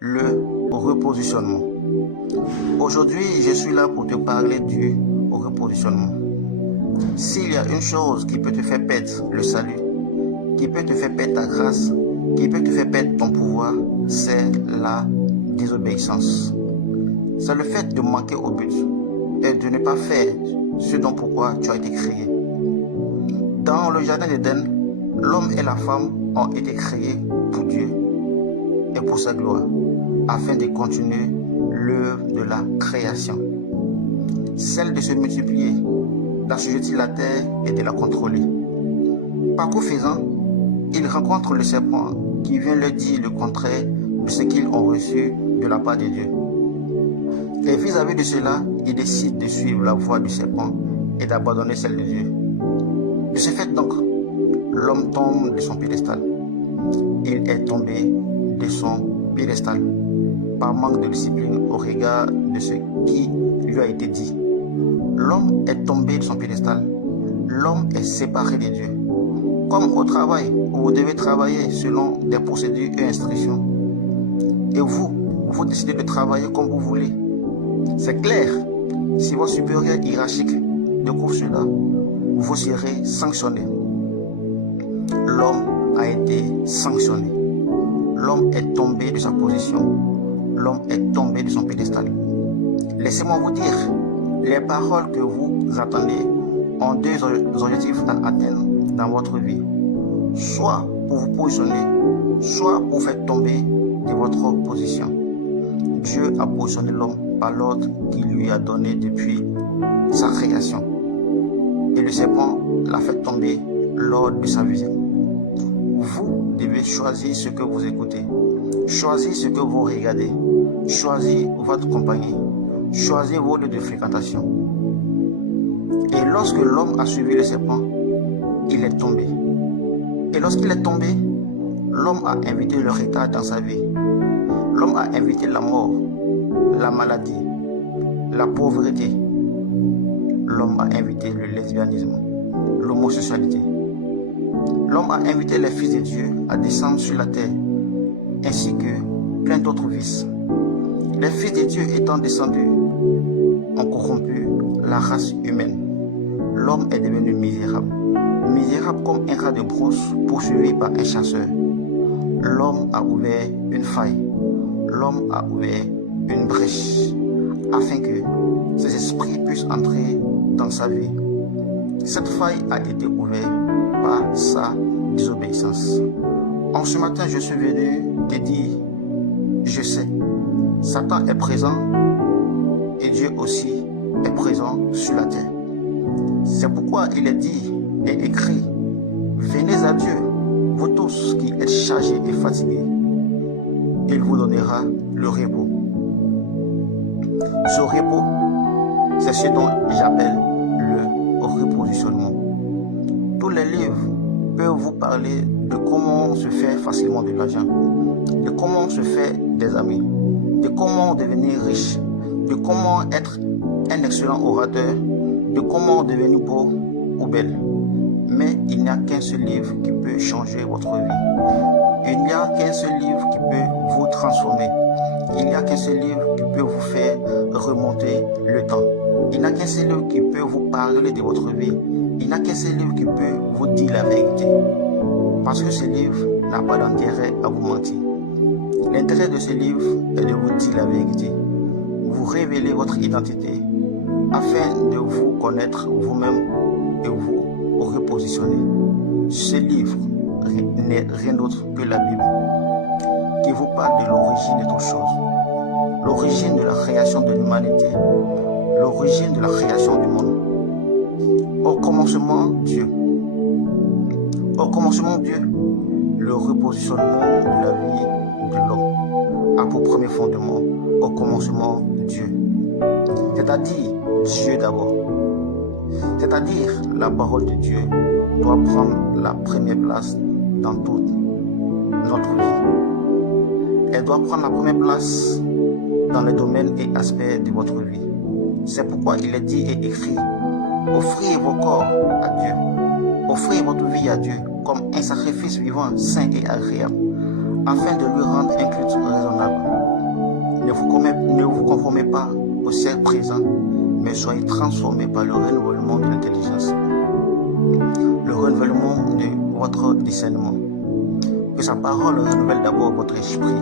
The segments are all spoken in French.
le repositionnement. Aujourd'hui, je suis là pour te parler du repositionnement. S'il y a une chose qui peut te faire perdre le salut, qui peut te faire perdre ta grâce, qui peut te faire perdre ton pouvoir, c'est la désobéissance. C'est le fait de manquer au but et de ne pas faire ce dont pourquoi tu as été créé. Dans le jardin d'Éden, l'homme et la femme ont été créés pour Dieu et pour sa gloire, afin de continuer l'œuvre de la création, celle de se multiplier, d'assujettir la terre et de la contrôler. Parcours faisant, ils rencontrent le serpent qui vient leur dire le contraire de ce qu'ils ont reçu de la part de Dieu. Et vis-à-vis de cela, ils décident de suivre la voie du serpent et d'abandonner celle de Dieu. De ce fait donc, l'homme tombe de son piédestal. Il est tombé de son piédestal par manque de discipline au regard de ce qui lui a été dit. L'homme est tombé de son piédestal. L'homme est séparé de Dieu. Comme au travail, où vous devez travailler selon des procédures et instructions. Et vous décidez de travailler comme vous voulez. C'est clair, si votre supérieur hiérarchique découvre cela, vous serez sanctionné. L'homme a été sanctionné. L'homme est tombé de sa position. L'homme est tombé de son piédestal. Laissez-moi vous dire, les paroles que vous attendez ont deux objectifs à atteindre dans votre vie. Soit pour vous positionner, soit pour vous faire tomber de votre position. Dieu a positionné l'homme par l'ordre qu'il lui a donné depuis sa création. Et le serpent l'a fait tomber lors de sa visite. Vous devez choisir ce que vous écoutez, choisir ce que vous regardez, choisir votre compagnie, choisir vos lieux de fréquentation. Et lorsque l'homme a suivi le serpent, il est tombé. Et lorsqu'il est tombé, l'homme a invité le retard dans sa vie. L'homme a invité la mort, la maladie, la pauvreté. L'homme a invité le lesbianisme, l'homosexualité. L'homme a invité les fils de Dieu à descendre sur la terre, ainsi que plein d'autres vices. Les fils de Dieu étant descendus, ont corrompu la race humaine. L'homme est devenu misérable. Misérable comme un rat de brousse poursuivi par un chasseur. L'homme a ouvert une faille. L'homme a ouvert une brèche afin que ses esprits puissent entrer dans sa vie. Cette faille a été ouverte par sa désobéissance. En ce matin, je suis venu te dire, je sais, Satan est présent et Dieu aussi est présent sur la terre. C'est pourquoi il est dit et écrit, venez à Dieu, vous tous qui êtes chargés et fatigués, il vous donnera le repos. Ce repos, c'est ce dont j'appelle le repositionnement. Tous les livres peuvent vous parler de comment se faire facilement de l'argent, de comment se faire des amis, de comment devenir riche, de comment être un excellent orateur, de comment devenir beau ou belle. Mais il n'y a qu'un seul livre qui peut changer votre vie. Il n'y a qu'un seul livre qui peut vous transformer. Il n'y a qu'un seul livre qui peut vous faire remonter le temps. Il n'y a qu'un seul livre qui peut vous parler de votre vie. Il n'y a qu'un seul livre qui peut vous dire la vérité. Parce que ce livre n'a pas d'intérêt à vous mentir. L'intérêt de ce livre est de vous dire la vérité. Vous révéler votre identité afin de vous connaître vous-même et vous repositionner. Ce livre n'est rien d'autre que la Bible qui vous parle de l'origine de toutes choses, l'origine de la création de l'humanité, l'origine de la création du monde. Au commencement, Dieu. Au commencement, Dieu, le repositionnement de la vie de l'homme a pour premier fondement, au commencement, Dieu. C'est-à-dire Dieu d'abord. C'est-à-dire la parole de Dieu doit prendre la première place dans toute notre vie. Elle doit prendre la première place dans les domaines et aspects de votre vie. C'est pourquoi il est dit et écrit, offrez vos corps à Dieu, offrez votre vie à Dieu comme un sacrifice vivant, saint et agréable, afin de lui rendre un culte raisonnable. Ne vous conformez pas au siècle présent, mais soyez transformés par le renouvellement de l'intelligence, le renouvellement de votre discernement. Que sa parole renouvelle d'abord votre esprit,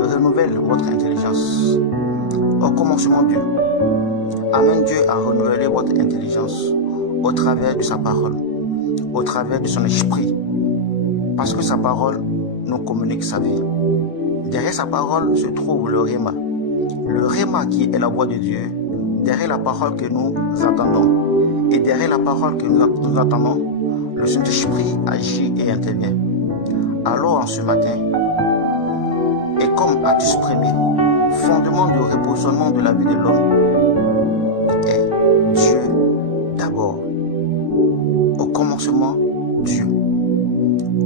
renouvelle votre intelligence. Au commencement, Dieu amène Dieu à renouveler votre intelligence au travers de sa parole, au travers de son esprit, parce que sa parole nous communique sa vie. Derrière sa parole se trouve le Réma qui est la voix de Dieu, derrière la parole que nous attendons. Et derrière la parole que nous attendons, le Saint-Esprit agit et intervient. Alors en ce matin, et comme à tous premier, fondement du repositionnement de la vie de l'homme est Dieu d'abord. Au commencement, Dieu.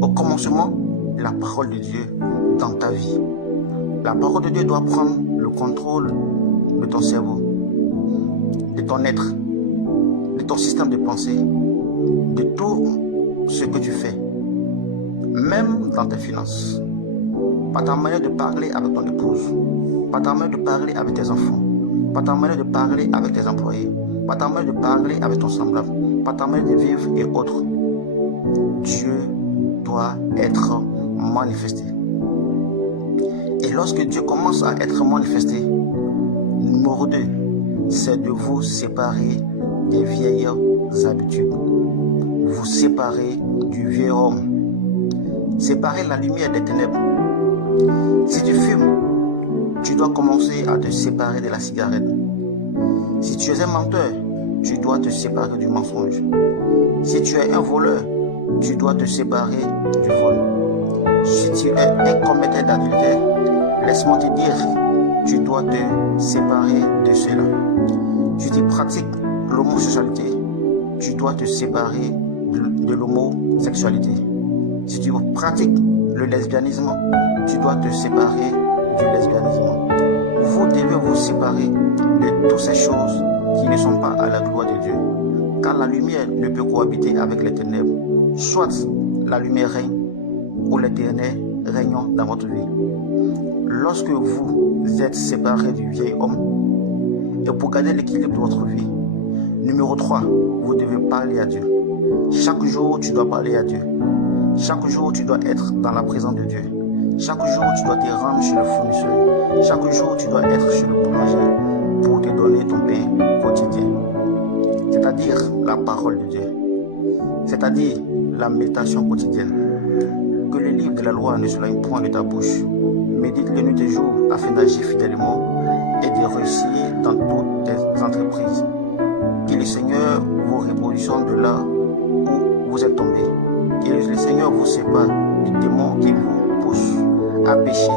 Au commencement, la parole de Dieu dans ta vie. La parole de Dieu doit prendre le contrôle de ton cerveau, de ton être, de ton système de pensée, de tout ce que tu fais, même dans tes finances, par ta manière de parler avec ton épouse, par ta manière de parler avec tes enfants, par ta manière de parler avec tes employés, par ta manière de parler avec ton semblable, par ta manière de vivre et autres. Dieu doit être manifesté. Et lorsque Dieu commence à être manifesté, numéro 2, c'est de vous séparer des vieilles habitudes. Vous séparer du vieux homme. Séparer la lumière des ténèbres. Si tu fumes, tu dois commencer à te séparer de la cigarette. Si tu es un menteur, tu dois te séparer du mensonge. Si tu es un voleur, tu dois te séparer du vol. Si tu es un commetteur d'adultère, laisse-moi te dire, tu dois te séparer de cela. Si tu pratiques l'homosexualité, tu dois te séparer de l'homosexualité. Si tu pratiques le lesbianisme, tu dois te séparer du lesbianisme. Vous devez vous séparer de toutes ces choses qui ne sont pas à la gloire de Dieu. Car la lumière ne peut cohabiter avec les ténèbres. Soit la lumière règne, ou l'Éternel règne dans votre vie. Lorsque vous êtes séparés du vieil homme, et pour garder l'équilibre de votre vie, numéro 3, vous devez parler à Dieu. Chaque jour, tu dois parler à Dieu. Chaque jour, tu dois être dans la présence de Dieu. Chaque jour, tu dois te rendre chez le fournisseur. Chaque jour, tu dois être chez le boulanger pour te donner ton pain quotidien. C'est-à-dire la parole de Dieu. C'est-à-dire la méditation quotidienne. Que le livre de la loi ne s'éloigne point de ta bouche. Médite-le nuit et jour afin d'agir fidèlement et de réussir dans toutes tes entreprises. Que le Seigneur vous repositionne de là où vous êtes tombé. Que le Seigneur vous sépare du démon qui vous pousse à pécher